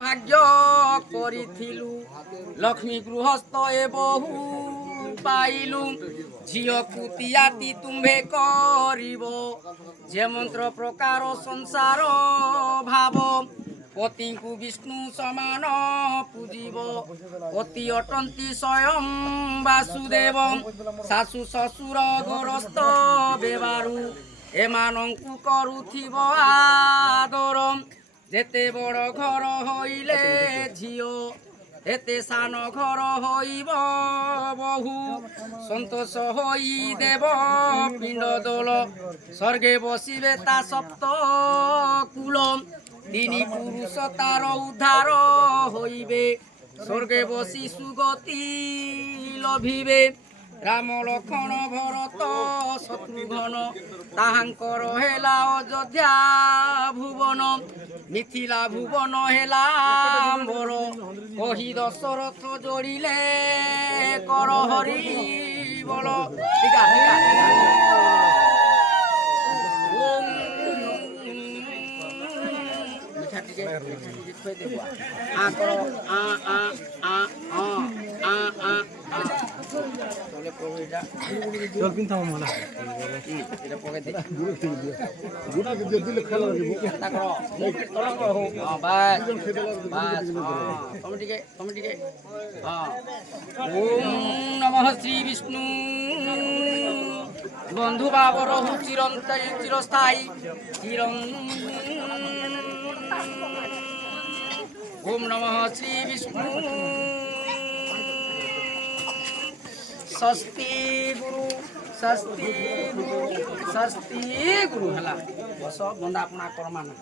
ভাগ্য করিথিলু লক্ষ্মী গৃহস্থ এ বহু পাইলু ঝিওকু তিয়াতি তুম্ভে করিব যে মন্ত্র প্রকার সংসার ভাব পতিଙ୍କୁ বিষ্ণু সমান পূজিব অতি অটন্তি স্বয়ং বাসুদেব শাশু শ্বশুর গোরস্ত বেবারু এমানଙ୍କୁ କରୁଥିବ আদর যেতে বড় ঘর হইলে ঝিও এতে সান ঘর হইব বহু সন্তোষ হই দেব পিণ্ড দোল স্বর্গে বসিবে তা সপ্ত কুল তিনি পুরুষ তার উদ্ধার হইবে স্বর্গে বসি সুগতি লভিবে রাম লক্ষণ ভরত শত্রুঘ্ন তাহাঙ্কর হেলা অযোধ্যা ভুবন মিথিলা ভুবন হেলা আম্বর কহি দশরথ জড়িলে কর হরি বল ঠিক আছে ওম মিঠা টিকে থৈ দেব আ কর আ আ আ আ আ আ তোলে প্রভুটা চল কিন থাম মালা এটা পকে দে গুড়া কে দিলে খেলা লাগিব তা কর তোলা কর বাস বাস তুমি টিকে ওম নমঃ শ্রী বিষ্ণু বন্ধু বাবর চিরস্থায়ী চিরং ওম নমঃ শ্রী বিষ্ণু ষষ্ঠী গুরু ষষ্ঠী গুরু হেলা বস বন্দা আপনা কর্মা না